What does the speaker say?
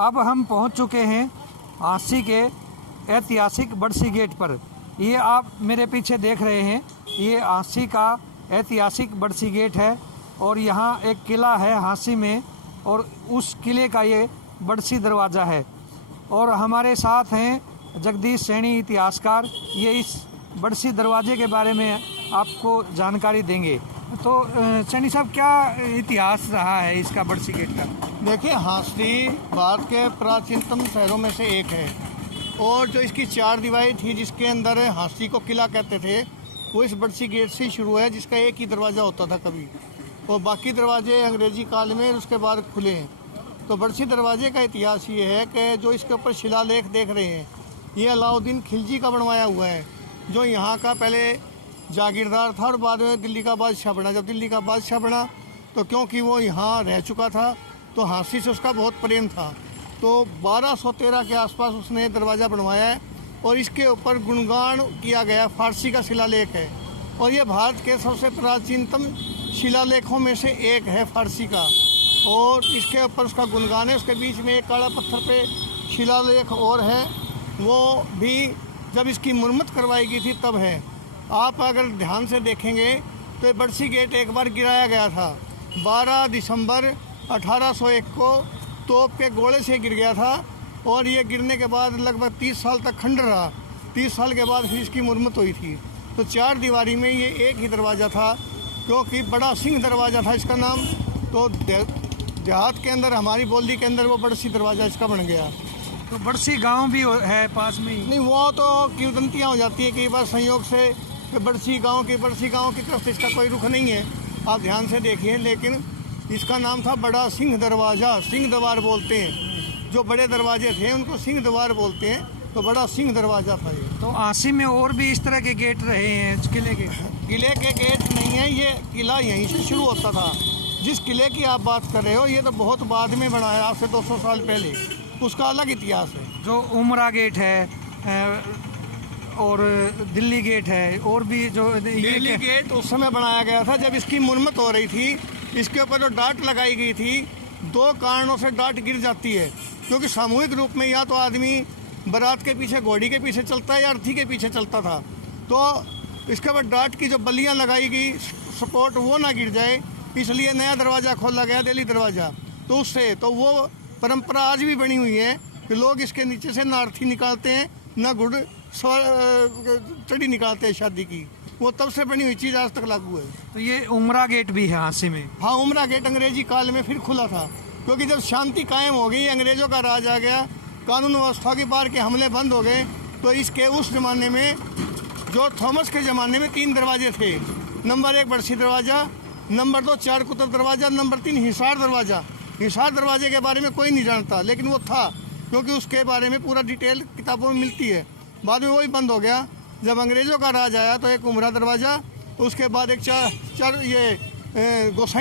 अब हम पहुंच चुके हैं हाँसी के ऐतिहासिक बड़सी गेट पर। ये आप मेरे पीछे देख रहे हैं, ये हाँसी का ऐतिहासिक बड़सी गेट है और यहाँ एक किला है हाँसी में और उस किले का ये बड़सी दरवाज़ा है। और हमारे साथ हैं जगदीश सैनी इतिहासकार, ये इस बड़सी दरवाजे के बारे में आपको जानकारी देंगे। तो सैनी साहब, क्या इतिहास रहा है इसका बड़सी गेट का? देखिए, हाँसी भारत के प्राचीनतम शहरों में से एक है और जो इसकी चार दीवारें थी जिसके अंदर हाँसी को किला कहते थे, वो इस बड़सी गेट से शुरू है, जिसका एक ही दरवाज़ा होता था कभी, और बाकी दरवाजे अंग्रेजी काल में उसके बाद खुले हैं। तो बड़सी दरवाजे का इतिहास ये है कि जो इसके ऊपर शिलालेख देख रहे हैं, ये अलाउद्दीन खिलजी का बनवाया हुआ है, जो यहाँ का पहले जागीरदार था और बाद में दिल्ली का बादशाह बना। जब दिल्ली का बादशाह बना तो क्योंकि वो यहाँ रह चुका था तो हाँसी से उसका बहुत प्रेम था, तो 1213 के आसपास उसने दरवाज़ा बनवाया है और इसके ऊपर गुणगान किया गया फारसी का शिलालेख है और ये भारत के सबसे प्राचीनतम शिलालेखों में से एक है फारसी का, और इसके ऊपर उसका गुणगान है। उसके बीच में एक काला पत्थर पे शिलालेख और है, वो भी जब इसकी मुरम्मत करवाई गई थी तब है। आप अगर ध्यान से देखेंगे तो ये बड़सी गेट एक बार गिराया गया था 12 दिसंबर 1801 को, तोप के गोले से गिर गया था और ये गिरने के बाद लगभग 30 साल तक खंडर रहा। 30 साल के बाद फिर इसकी मुरम्मत हुई थी। तो चार दीवारी में ये एक ही दरवाज़ा था, क्योंकि बड़ा सिंह दरवाज़ा था इसका नाम। तो देहात के अंदर, हमारी बोली के अंदर, वो बड़सी दरवाज़ा इसका बन गया। तो बड़सी गांव भी है पास में ही? नहीं, वो तो किंवदंतियाँ हो जाती है कई बार संयोग से कि बड़सी गांव की तरफ से इसका कोई रुख नहीं है, आप ध्यान से देखिए। लेकिन इसका नाम था बड़ा सिंह दरवाज़ा, सिंह द्वार बोलते हैं। जो बड़े दरवाजे थे उनको सिंह द्वार बोलते हैं, तो बड़ा सिंह दरवाज़ा था ये। तो हाँसी में और भी इस तरह के गेट रहे हैं किले के? किले के गेट नहीं है, ये किला यहीं से शुरू होता था। जिस किले की आप बात कर रहे हो ये तो बहुत बाद में बना है, आज से 200 साल पहले, उसका अलग इतिहास है। जो उमरा गेट है और दिल्ली गेट है, और भी जो दिल्ली गेट उस समय बनाया गया था जब इसकी मुरम्मत हो रही थी। इसके ऊपर जो डाट लगाई गई थी, दो कारणों से डाट गिर जाती है, क्योंकि सामूहिक रूप में या तो आदमी बारात के पीछे, घोड़ी के पीछे चलता है या अर्थी के पीछे चलता था, तो इसके बाद डाट की जो बल्लियाँ लगाई गई, सपोर्ट, वो ना गिर जाए, इसलिए नया दरवाज़ा खोला गया, दिल्ली दरवाज़ा। तो उससे तो वो परंपरा आज भी बनी हुई है कि लोग इसके नीचे से ना अर्थी निकालते हैं ना गुड़ चढ़ी निकालते हैं शादी की, वो तब से बनी हुई चीज़ आज तक लागू है। तो ये उमरा गेट भी है हाँसी में? हाँ, उमरा गेट अंग्रेजी काल में फिर खुला था, क्योंकि जब शांति कायम हो गई, अंग्रेज़ों का राज आ गया, कानून व्यवस्था की बार के हमले बंद हो गए, तो इसके उस ज़माने में, जो थॉमस के ज़माने में 3 दरवाजे थे। नंबर 1 बड़सी दरवाज़ा, नंबर 2 चार कुतुब दरवाज़ा, नंबर 3 हिसार दरवाज़ा। हिसार दरवाजे के बारे में कोई नहीं जानता, लेकिन वो था, क्योंकि उसके बारे में पूरा डिटेल किताबों में मिलती है। बाद में वही बंद हो गया। जब अंग्रेज़ों का राज आया तो एक उमरा दरवाज़ा, उसके बाद एक चार ये गोसाई